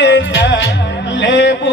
લેબુ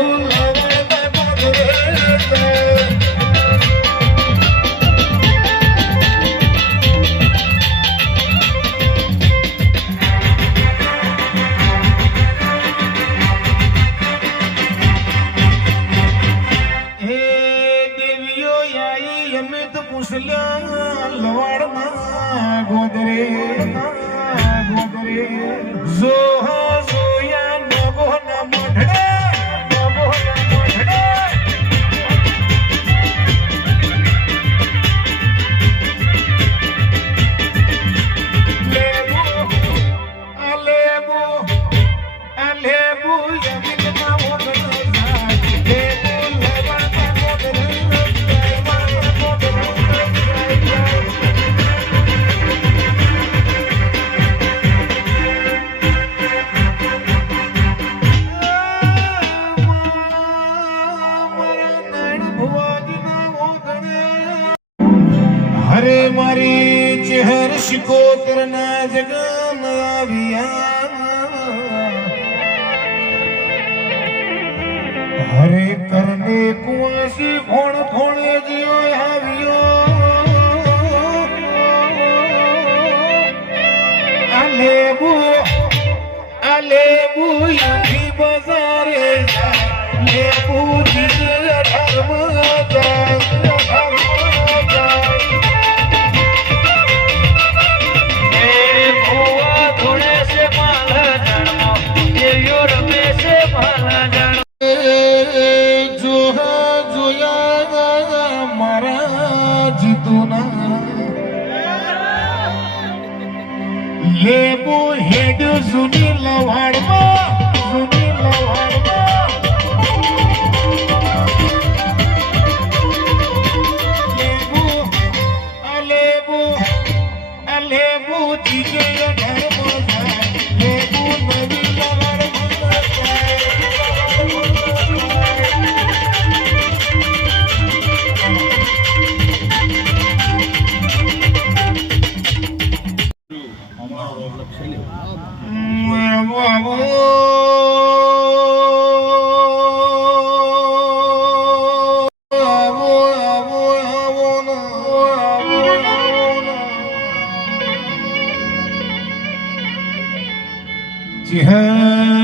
हरे मारी चेहर शिकोतर ना जगन आविया हरे करने कुआसी फोड़ फोड़े जियो आवियो अलेबू यही बाजारे लेबू जिसे धर्म लेबू हेड जुनी लवाडमा लेबू जीजे घर मोजा लेबू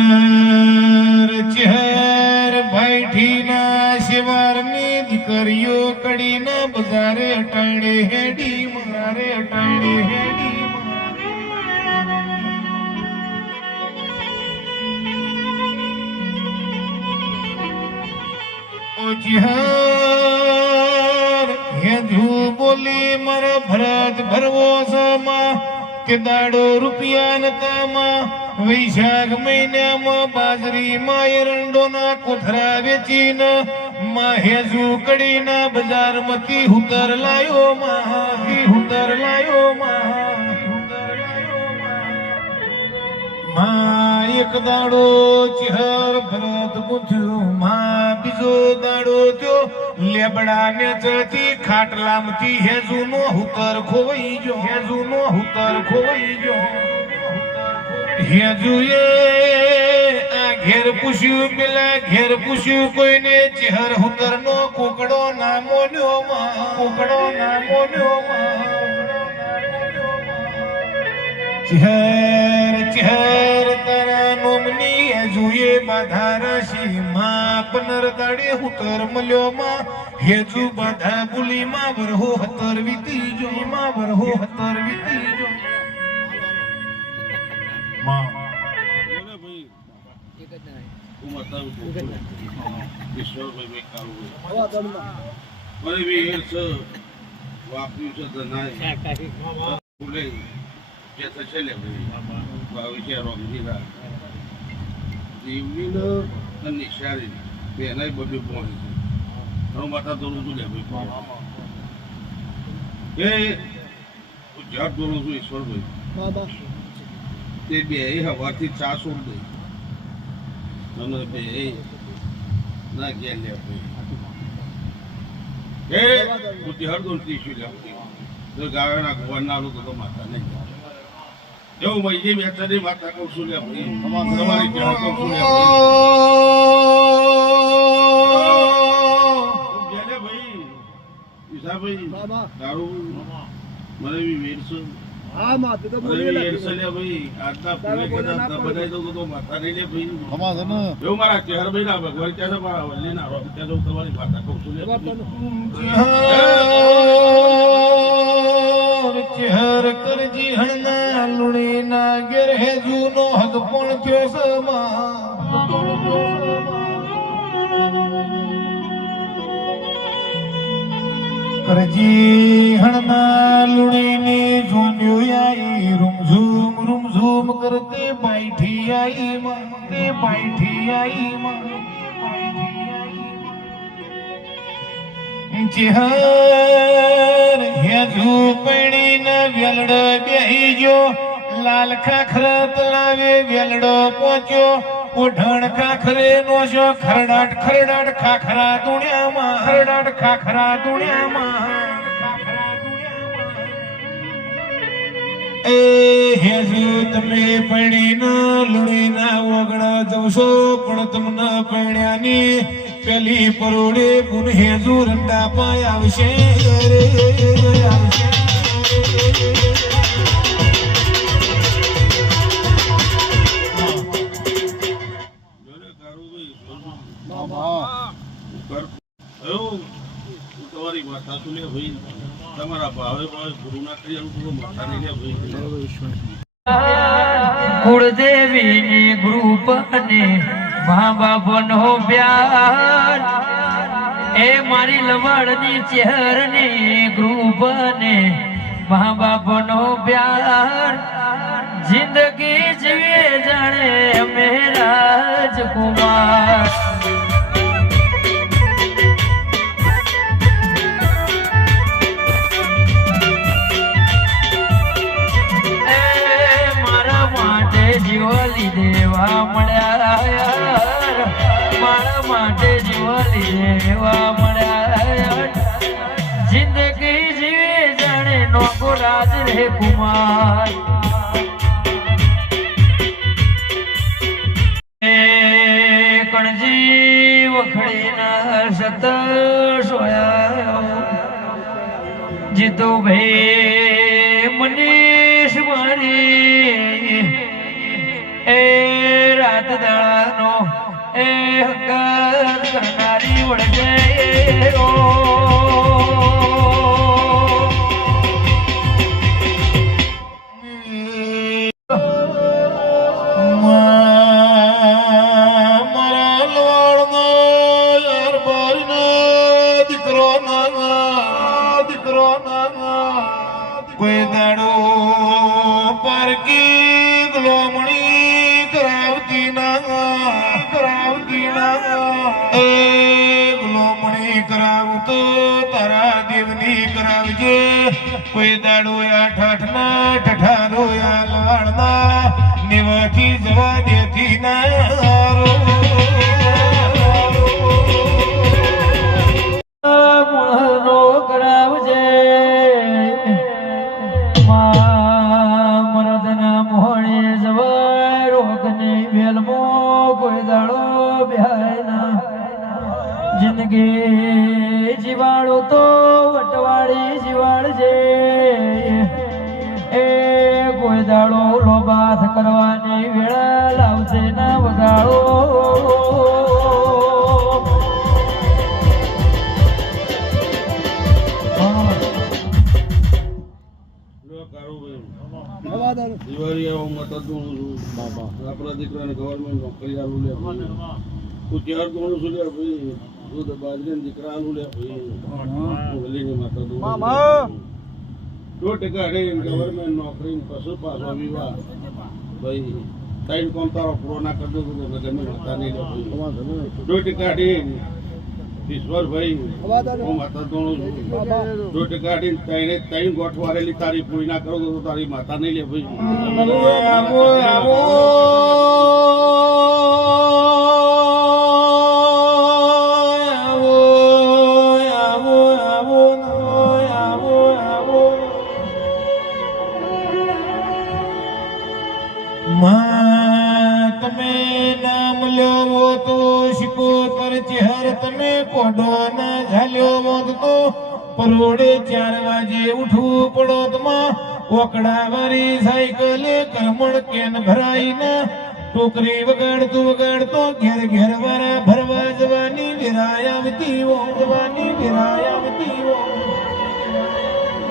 नवी चेहर बैठी ना शिवार में दिकरियो कड़ी ना बजारे टाणे हेडी मारे टाणे हेडी ओ चेहर हे झू बोली मर भरत भरवो समा के दाडो रुपया नकामा वैशाख महिन्याમાં બાજરીમાં એરંડોના કોથરા વેચીને માહેજુ કડીના બજારમાંથી હુતર લાયો માં એક દાડો ચહેર ભરત ગુંથ્યું માં બીજો દાડો થયો લેબડાને ચતી ખાટલામથી હેજુનો હુતર ખોવાઈ ગયો હેજુએ આ ઘેર પૂછ્યું પેલા ઘેર પૂછ્યું કોઈને ચહેર હુતર નો કુકડો ના મોન્યો ચહેર તારા નોમની હેજુએ બાધા રાશી માં પનર દાડે હુતર મળ્યો માં હેજુ બાધા બોલી માં વરહો હતર વીતી જો માં તે બે હવાથી ચા છોડ દે અને બે ના ગયા લે એ બુદ્ધિ હરદોન ત્રીસી લાગતી તો ગાવેના ગોવાના લોકો તો માતા નહીં એવું ભાઈ બેચારી માતા કહું છું લે ભાઈ તમારી ક્યાં કહું છું લે ભાઈ ઈશાભાઈ તારું મને બી વેરસો હા માતે તો મને બી વેરસો લે ભાઈ આજના પૂરે કદાચ બનાવી દઉં તો માતા નહીં લે ભાઈ એવું મારા ચહેર ભાઈ ના ભગવાન ક્યાં છે મારા વલ્લી ના રોગ ત્યાં તમારી માતા કહું છું લે ચહેર કરજી હણના લુણી ના ગેર હે જૂનો હદ પણ થયો સમા કરજી હણના લુણી ની જોન્યો આઈ રૂમઝૂમ કરતે બાઈઠી આઈ માં તે બાઈઠી આઈ માં ચહેર હે ઝૂપણી ન વેલડ બેહી જો લાલ ખાખર તળાવે વેલડો પહોંચ્યો ઓઢણ ખાખરે નો છો ખરડાટ ખાખરા દુણ્યામાં એ હેજુ તમે પૈણીના લુણીના ઓગણા જવશો પણ તમને પૈણ્યાની પેલી પરોડે ગુણ હેજુ રંડા પાય આવશે તમારી માતા તું લે ભાઈ તમારા ભાવે ગુરુ ના કરી આવું માતા નહીં લે ભાઈ કુળદેવી ની ગ્રુપ અને મા બાપો નો પ્યાર એ મારી લવડ ની ચહેર ની ગ્રુપ અને મા બાપો નો પ્યાર જિંદગી જીવે જાણે અમે રાજકુમાર જીવલી દેવા મળ્યા યાર મારા માટે જીવલી દેવા મળ્યા જિંદગી જીવે જાણે નોકો રાજ રે કુમાર કણજી વખડીના સત સોયા જીતો ભાઈ મનીષ મારી એ રાત દાડાનો એ હંકાર કરનારી વળગે ઓ મારા લોળનો યાર બારીનો દીકરો ના કોઈ દાડો પારકી ગુલામણી કરાવતી ના એ ગુલામણી કરાવતો તારા દેવની કરાવજે કોઈ દાડો આઠ ના ઠઠારો લાડના નિવાથી જવા દેતી ના મોહનો કરાવજે મરદના મોહણે જવાય રોગને વેલમો કોઈ દાડો બેહાયના જિંદગી જીવાડો તો વટવાળી જીવાડજે એ કોઈ દાડો લોબાથ કરવાની વેળા લાવશે ના વગાડો દિવાળી આવો મત આપણા દીકરાને ગવર્મેન્ટ નોકરી આલું લે હું ચાર દોણું છું લે ભાઈ દૂધ બાજરી દીકરા આલું લે ભાઈ વલીની માતા દૂધ 2% અરે ગવર્મેન્ટ નોકરી કશું પાછો વિવાહ ભાઈ ટાઈમ કોમ તારો પૂરો ના કરી દો તો લગ્નની માતા નહીં લે ભાઈ 2% અઢી ઈશ્વરભાઈ હું માતા દોણું છું 2% અઢી ત્રણ ગોઠવારેલી તારી પૂરી ના કરો તો તારી માતા નહીં લે ભાઈ મળ્યો હોત તો શિકોતર ચહેર તને કોડો ના ઝાલ્યો હોત તો પરોડે 4 વાગે ઉઠવું પડોત માં ઓકડા વાળી સાયકલે કરમણ કેન ભરાઈને ટોકરી વગાડતો ઘેર ઘેર વાળા ભરવા જવાની વિરાય આવતી હો જવાની વિરાય આવતી હો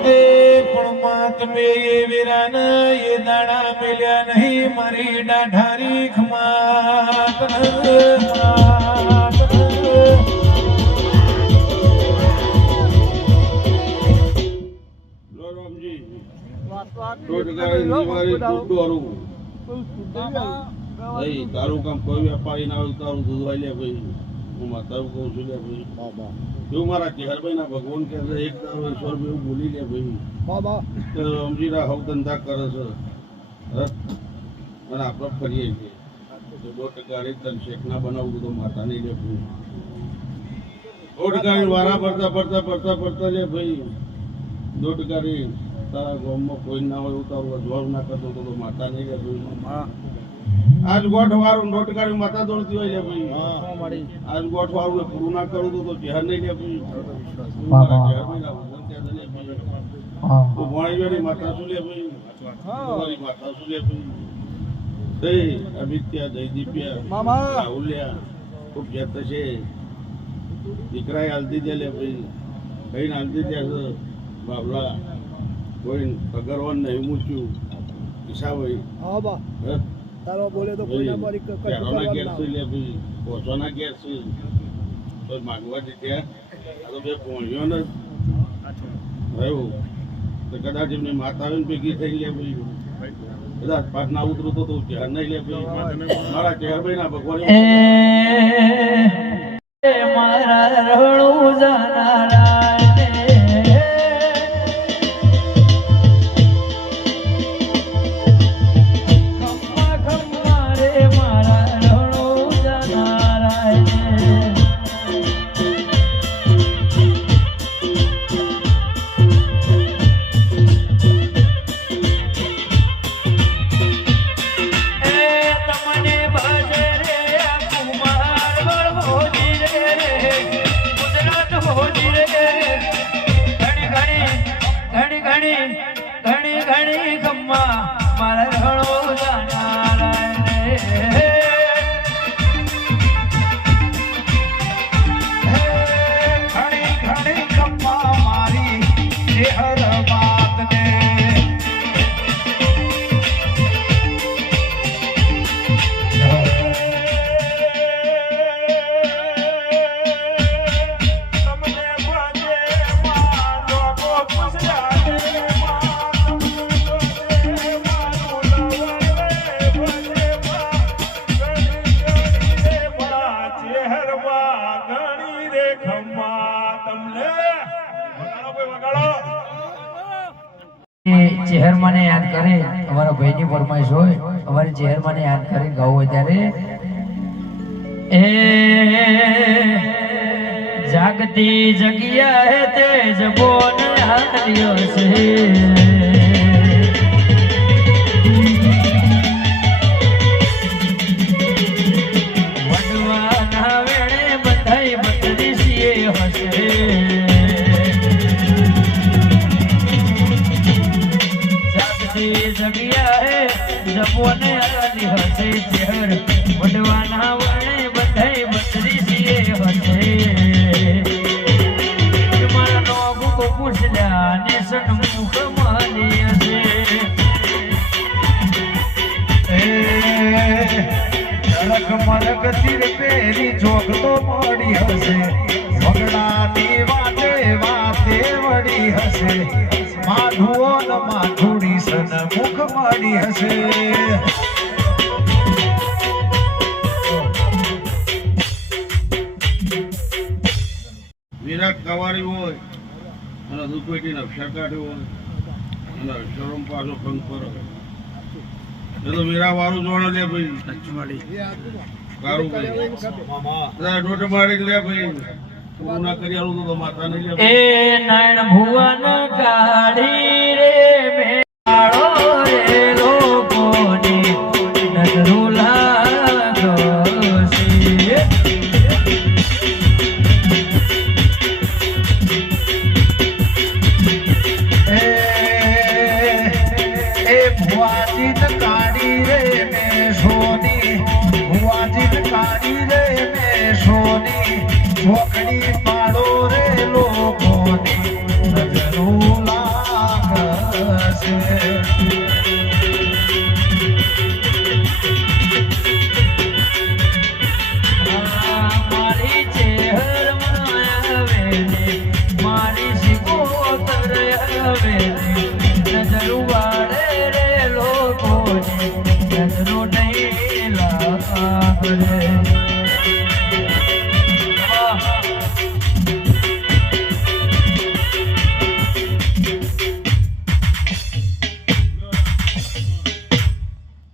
એ પણ માં તમે એ વિરાન એ દાડા મેલ્યા નહીં મારી ડાઢારી ખમાત રામજી ટોટકારી નિવારી ટોટોરું ભાઈ તારું કામ કોઈ વેપારી ના હોય તારું દૂધ વાઈ લે ભાઈ હું માતારું કહું છું લે ભાઈ એવું મારા ચહેરભાઈ ના ભગવાન કે એક તારું ઈશ્વર એવું બોલી લે ભાઈ સમજીરા હવ ધંધા કરે છે અને આપણે ફરીએ છીએ 2% તન શેક ના બનાવવું તો માતા નહીં લે ભાઈ 2% વારા પડતા લે ભાઈ 2% તારા ગામમાં કોઈ ના હોય ઉતારું અજવાળ ના કરતો તો માતા નહીં લે ભાઈ આજ ગોઠ વાળું 2% માતા દોડતી હોય લે ભાઈ આજ ગોઠ વાળું પૂરું ના કરું તો ચહેર નહીં લે ભાઈ માતા શું લે ભાઈ માતા શું લે ભાઈ અમિત્યા જયદીપ્યા રાહુલ્યા ખૂબ જત છે દીકરાએ હાલતી દે લે ભાઈ કઈ હાલતી દે છે બાબલા કોઈ પગરવાન નહીં મૂક્યું ઈશા ભાઈ તારો બોલે તો કોઈના પર પેરોના ઘેર છે લે ભાઈ પોચોના ઘેર છે તો માંગવા દે ત્યાં આ તો બે પહોંચ્યો ને રહ્યું તો કદાચ એમની માતા આવીને ભેગી થઈ લે ભાઈ કદાચ પાક ના ઉતરું તો ચહેર નહીં લે ભાઈ મારા ચહેરભાઈ ના ભગવાન મારા રણું જાનારા ઘણી ગમ્મા મારા રણો જાનારા ઘણી ગમ્મા મારી ચહેર બાતને ચહેરમાને યાદ કરે અમારા ભાઈની ફરમાઈશ હોય અમારી ચહેરમાને યાદ કરે ગાવું હોય ત્યારે એ જાગતી જગ્યા હે તેજ બોન હાલ્યો છે વડવાના વેણે બધાઈ બદલી સીએ હશે જગ્યા હે જપોને આલી હશે ચહેર વડવાના વણે બધાઈ બદલી સીએ હશે મારા નોગુ કો પૂછલ્યા ને સન્મુખ માલી હશે ધડક મરક તીર પેરી ચોક તો મળી હશે વગડાની વાતે વાતે વળી હશે માધુઓ ન માધુડી સન્મુખ મળી હશે વિરાટ કવારી હોય અને દુપેટીને અક્ષર કાઢ્યો હોય અને અક્ષરોમ પાછો ભંગ કરો એ તો વીરા વાળું જોડે લે ભાઈ કારું ભાઈ ડોટ મારી લે ભાઈ પૂરું ના કરી આલું તો માતા નહીં લે એ નયન ભુવન કાઢી રે મેળો રે લોકોની નજરો લાગો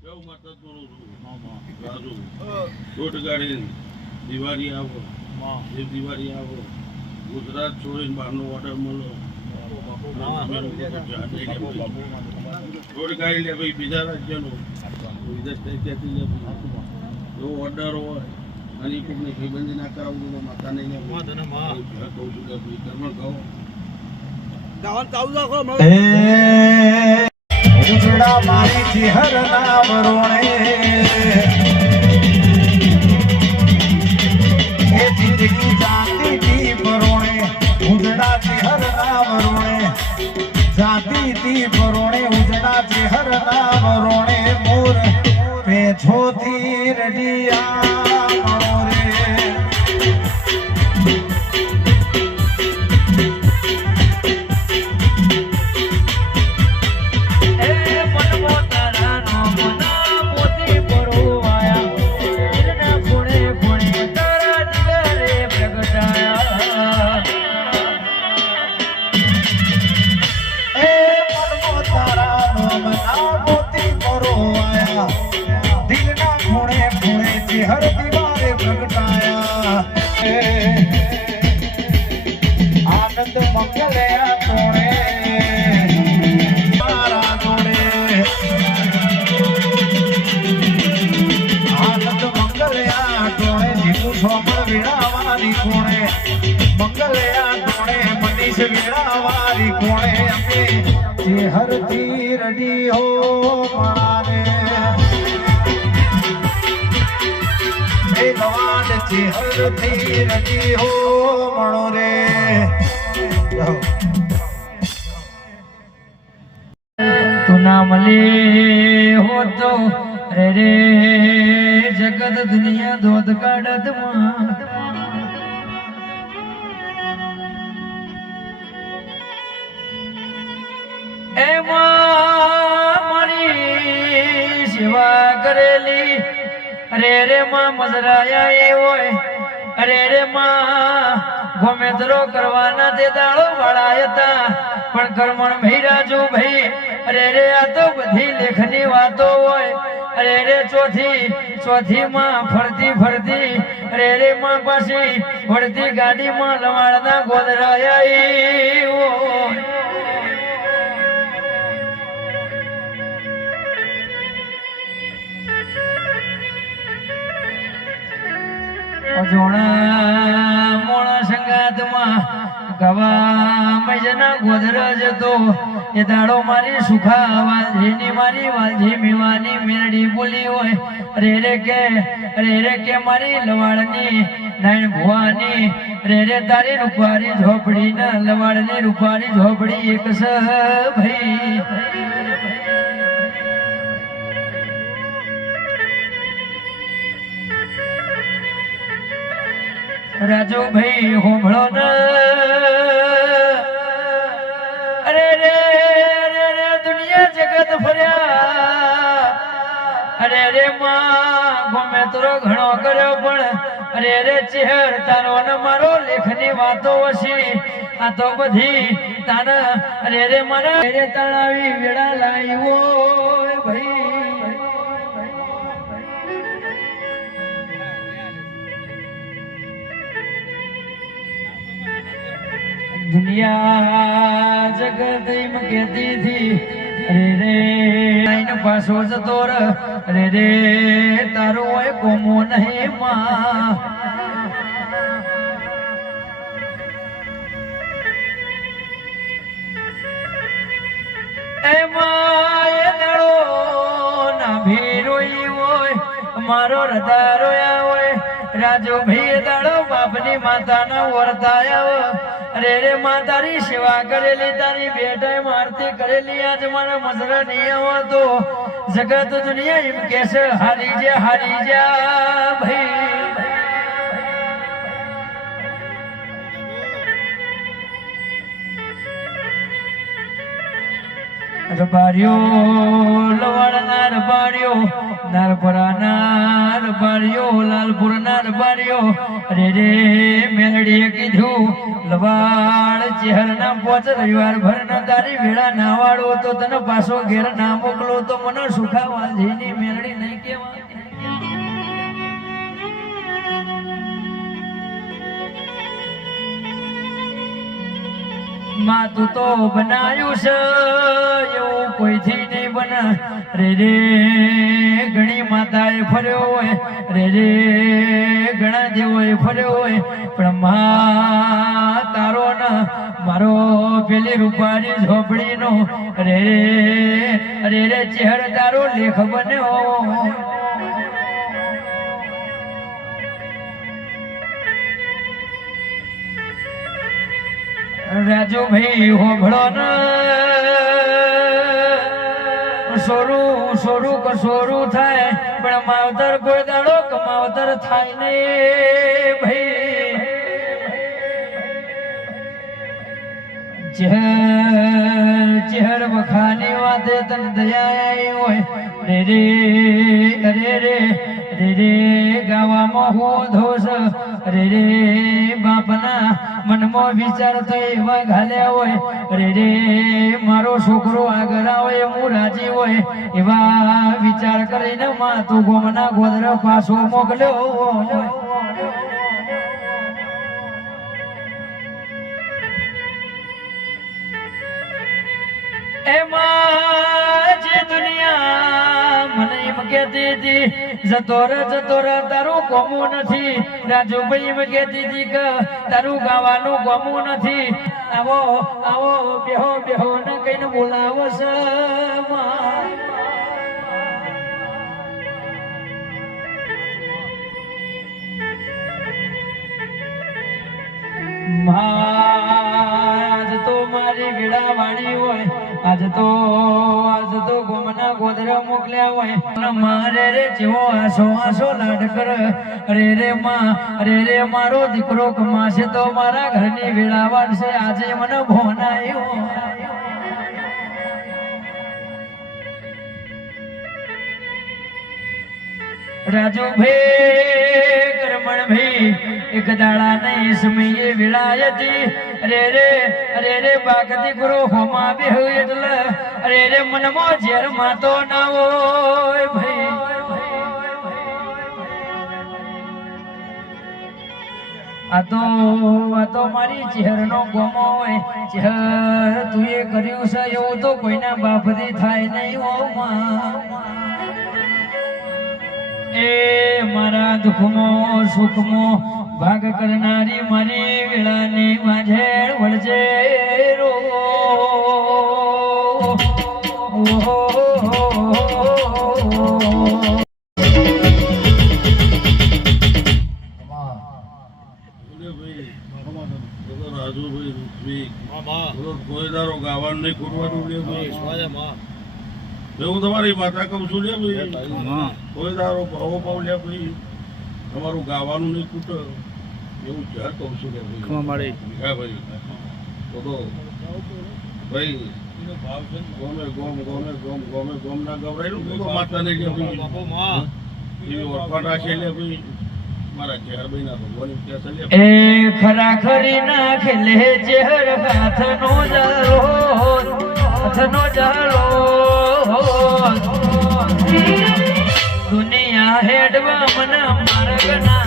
કેવું માતા બોલું છું રાજુ દોઢ ગાડી દિવાળી આવો એ દિવાળી આવો ગુજરાત છોડીને બહારનો ઓર્ડર મળો દોઢ ગાડી લે ભાઈ બીજા રાજ્યનો બીજા સ્ટેટથી લે એવો ઓર્ડર હોય અને એ કોઈને ભાઈબંધી ના કરાવવું તો માતા નહીં લે કહું છું કે ભાઈ કર્મ કહો ગાવાનું ચાલુ રાખો ઉજડા મારી ચેહર ના વરોણે એ જિંદગી જાતી તી પરોણે ઉજડા ચેહર ના વરોણે જાતી તી પરોણે ઉજડા ચેહર ના વરોણે મોર પેછોથી રડિયા મોરે हर दीवारे प्रगटाया आनंद मंगलया तोड़े मारा जोड़े आनंद मंगलया तोड़े जीतू सोमर वीणावारी कोणे मंगलया तोड़े मनीष वीणावारी कोणे अमे चेहर तीरडी हो मारे लवान चेहर रजी हो मणो रे तू नाम ले हो तो रे रे जगत दुनिया दूध काढत मारी सेवा करेली अरे रे मां मजराया ए ओय अरे रे मां गोमेदरो करवाना ते दाळो वाळायता पण कर्मण भैराजू भाई अरे रे आ तो बधी लेखनी वातो होय अरे रे चौथी मां फरती अरे रे मां पासी वडती गाडी मां लवाडना गोदराया ए ओय જોણા મોણા સંગાતમાં ગવા મજના ગોદરજ તો એ દાડો મારી સુખા વાલજીની મારી વાલજી મેવાની મેરડી બોલી હોય અરે રે કે મારી લવાડની નાયણ ભુવાની રે તારી રૂપારી ઝોપડી ના લવાડની રૂપારી ઝોપડી એક સ ભાઈ राजू भाई होभळो न अरे रे दुनिया जगत फर्या अरे रे मां गमे तोरो घणो कर्यो पण अरे रे चेहर तारो न मारो लेखनी वातो वशी आ तो बधी तान अरे रे मारा रे तळावी वेडा लाईवो भाई दुनिया जगत में कहती थी अरे रे इन पासो जतोर अरे रे तारो ए कोमो नहीं मां ए मां ए दड़ो ना भीरोई ओय मारो रदा रोया ओय राजू भाई दड़ो बापनी माता ना वर्ताया अरे रे मां तारी सेवा करेली तारी बेटा मारती करेली आज मारा मजरा नहीं हो तो जगत दुनिया इम कैसे हारी जा भाई रबारियो लवाड़ा ना रबारियो नारपरा ना रबारियो રબારીઓ લાલપુરના રબારીઓ રે રે મેરડીએ કીધું લવાડ ચહેરના પોચ રવિવાર ભર ના તારી વેળા ના વાળો તો તને પાછો ઘેર ના મોકલો તો મને સુખાવા જઈને મેરડી નહીં કેવા માં તું તો બનાયું છે એવું કોઈથી નહીં બના રે રે ઘણી માતાએ ફર્યો હોય રે રે ઘણા દેવોએ ફર્યો હોય પણ માં તારો ને મારો પેલી રૂપારી ઝોપડીનો રે રે રે ચહેર તારો લેખ બન્યો રાજુ ભાઈ હોભળો ને સોરું સોરું કસોરું થાય પણ માવતર કોઈ દાડો કમાવતર થાય ને ભાઈ ચહેર વખાની વાતે તન દયા આવી હોય રે રે અરે રે રે રે ગાવામાં હો ધોષ રે રે બાપના મનમાં વિચાર તો એવા ઘાલ્યા હોય રે રે મારો છોકરો આગળ આવે હું રાજી હોય એવા વિચાર કરીને માં તું ગોમના ગોદરા પાછો મોકલ્યો એમાં જે દુનિયા મને એમ કહેતી હતી જતો રે તારું કોમું નથી રાજુભાઈ એમ કહેતી હતી કે તારું ગાવાનું કોમું નથી આવો આવો બેહો બેહો ને કઈને બોલાવો છે આજ તો મારી વેળા વાળી હોય આજ તો ગોમના ગોદરા મોકલ્યા હોય મારે રે જેવો આસો આસો લાડ કર રે રે માં રે રે મારો દીકરો કમાશે તો મારા ઘરની વેળા વાળશે આજે મને ભોન આવ્યો રાજુ ભાઈ કરમણ ભાઈ એક દાડા નહીં સમયે વિલાયતી રે રે બાગ દીકરો હોમા બેહ એટલે રે રે મનમાં ઝેર માતો ના હોય ભાઈ આ તો મારી ચહેરનો ગોમો હોય ચહેર તું એ કર્યું છે એવું તો કોઈના બાપથી થાય નહીં હો માં એ મારા દુઃખમો સુખમો ભાગ કરનારી મારી વેળાની માঝে વળજે રો ગાવાનું નહીં ખોરવાનું એવું તમારી માતા કહું છું લે ભાઈ કોઈ દારો ભાવો પાવ લે ભાઈ તમારું ગાવાનું નહીં ખૂટ એવું ક્યાં કહું છું લે ભાઈ હા ભાઈ તો ભાઈ ગોમે ગોમ ગોમે ગોમ ગોમે ગોમ ના ગવરાયેલું તો માતા નહીં લે ભાઈ એવી ઓળખાણ રાખે લે ભાઈ મારા ચહેર ભાઈ ના ભગવાન ક્યાં છે એ ખરા ખરી નાખ લે ચહેર હાથનો જારો દુનિયા હેડવા મને માર્ગ ના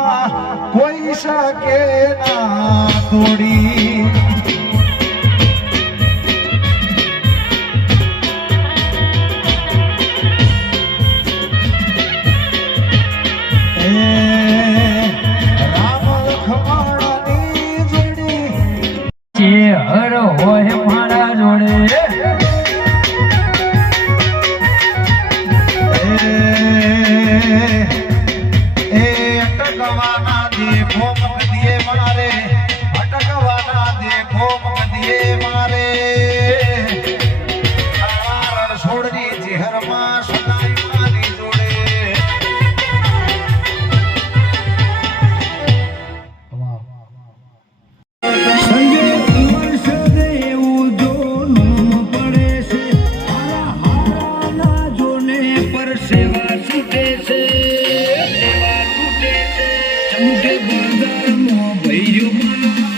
આમાં કોઈ શકે ના તોડી હર હોય મારા જોડે અટકવાના દેખો મગદીએ મારે અટકવાના દેખો મગદીએ મારે છોડની જેહરમાં સદાયની જોડે સેવા છૂટે છે ચમકે બજારમાં ભૈર્યું